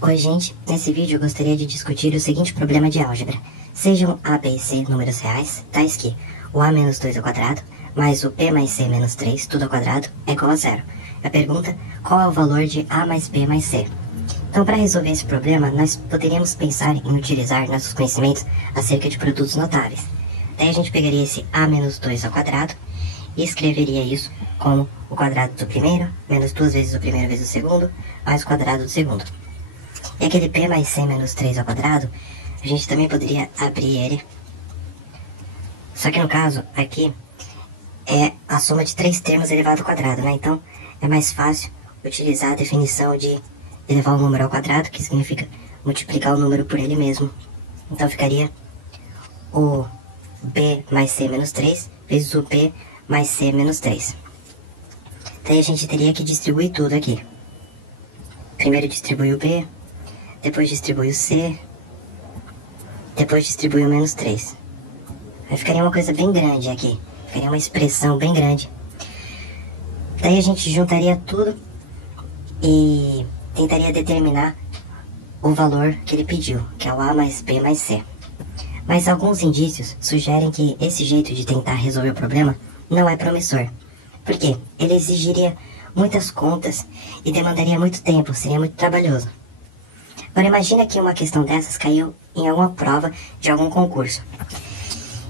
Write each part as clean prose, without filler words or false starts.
Oi gente, nesse vídeo eu gostaria de discutir o seguinte problema de álgebra. Sejam a, b e c números reais, tais que o a menos 2 ao quadrado, mais o b mais c menos 3, tudo ao quadrado, é igual a zero. A pergunta, qual é o valor de a mais b mais c? Então, para resolver esse problema, nós poderíamos pensar em utilizar nossos conhecimentos acerca de produtos notáveis. Daí a gente pegaria esse a menos 2 ao quadrado e escreveria isso como o quadrado do primeiro, menos 2 vezes o primeiro vezes o segundo, mais o quadrado do segundo. E aquele p mais c menos 3 ao quadrado, a gente também poderia abrir ele. Só que no caso, aqui, é a soma de 3 termos elevado ao quadrado, né? Então, é mais fácil utilizar a definição de elevar o número ao quadrado, que significa multiplicar o número por ele mesmo. Então, ficaria o b mais c menos 3 vezes o b mais c menos 3. Daí a gente teria que distribuir tudo aqui. Primeiro distribui o b, depois distribui o c, depois distribui o menos 3. Aí ficaria uma coisa bem grande aqui. Ficaria uma expressão bem grande. Daí a gente juntaria tudo e tentaria determinar o valor que ele pediu, que é o a mais b mais c. Mas alguns indícios sugerem que esse jeito de tentar resolver o problema não é promissor. Por quê? Ele exigiria muitas contas e demandaria muito tempo, seria muito trabalhoso. Agora imagina que uma questão dessas caiu em alguma prova de algum concurso.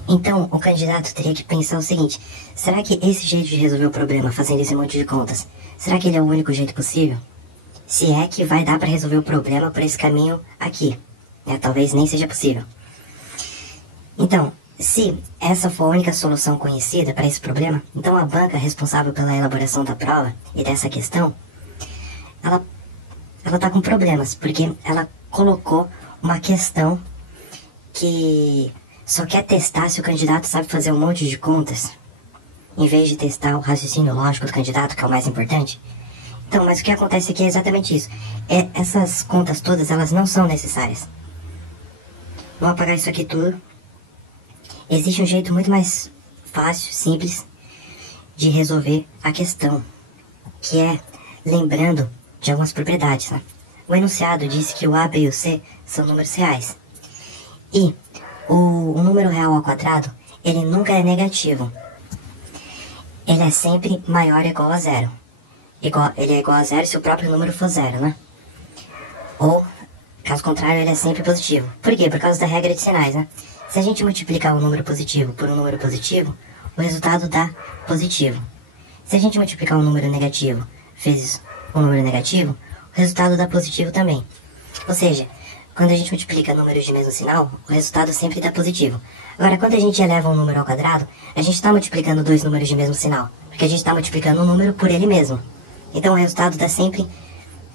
Então o candidato teria que pensar o seguinte: será que esse jeito de resolver o problema fazendo esse monte de contas, será que ele é o único jeito possível? Se é que vai dar para resolver o problema por esse caminho aqui, né? Talvez nem seja possível. Então, se essa for a única solução conhecida para esse problema, então a banca responsável pela elaboração da prova e dessa questão, ela está com problemas, porque ela colocou uma questão que só quer testar se o candidato sabe fazer um monte de contas, em vez de testar o raciocínio lógico do candidato, que é o mais importante. Então, mas o que acontece aqui é exatamente isso. Essas contas todas, elas não são necessárias. Vou apagar isso aqui tudo. Existe um jeito muito mais fácil, simples, de resolver a questão, que é lembrando de algumas propriedades, né? O enunciado disse que o a, b e o c são números reais. E o número real ao quadrado, ele nunca é negativo. Ele é sempre maior ou igual a zero. Ele é igual a zero se o próprio número for zero, né? Ou, caso contrário, ele é sempre positivo. Por quê? Por causa da regra de sinais, né? Se a gente multiplicar um número positivo por um número positivo, o resultado dá positivo. Se a gente multiplicar um número negativo vezes um número negativo, o resultado dá positivo também. Ou seja, quando a gente multiplica números de mesmo sinal, o resultado sempre dá positivo. Agora, quando a gente eleva um número ao quadrado, a gente está multiplicando dois números de mesmo sinal, porque a gente está multiplicando um número por ele mesmo. Então o resultado dá sempre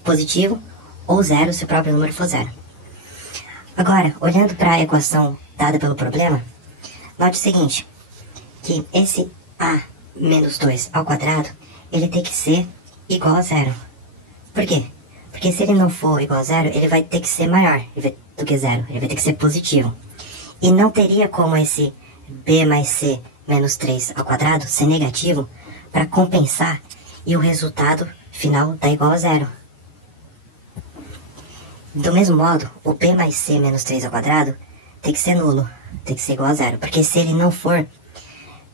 positivo ou zero se o próprio número for zero. Agora, olhando para a equação dada pelo problema, note o seguinte, que esse a menos 2 ao quadrado, ele tem que ser igual a zero. Por quê? Porque se ele não for igual a zero, ele vai ter que ser maior do que zero, ele vai ter que ser positivo. E não teria como esse b mais c menos 3 ao quadrado ser negativo para compensar e o resultado final dá igual a zero. Do mesmo modo, o b mais c menos 3 ao quadrado tem que ser nulo, tem que ser igual a zero. Porque se ele não for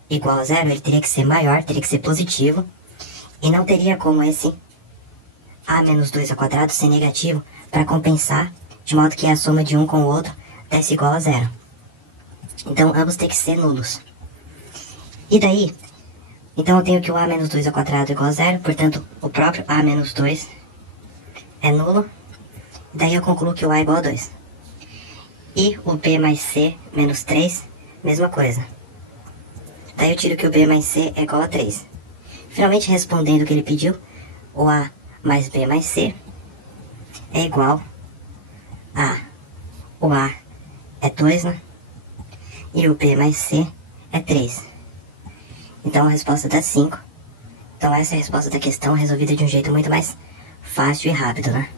igual a zero, ele teria que ser maior, teria que ser positivo. E não teria como esse a menos 2 ao quadrado ser negativo para compensar, de modo que a soma de um com o outro desse igual a zero. Então ambos têm que ser nulos. E daí, então eu tenho que o a menos 2 ao quadrado é igual a zero, portanto o próprio a menos 2 é nulo. Daí eu concluo que o a é igual a 2. E o b mais c menos 3, mesma coisa. Daí eu tiro que o b mais c é igual a 3. Finalmente, respondendo o que ele pediu, o a mais b mais c é igual a... o a é 2, né? E o b mais c é 3. Então a resposta dá 5. Então essa é a resposta da questão, resolvida de um jeito muito mais fácil e rápido, né?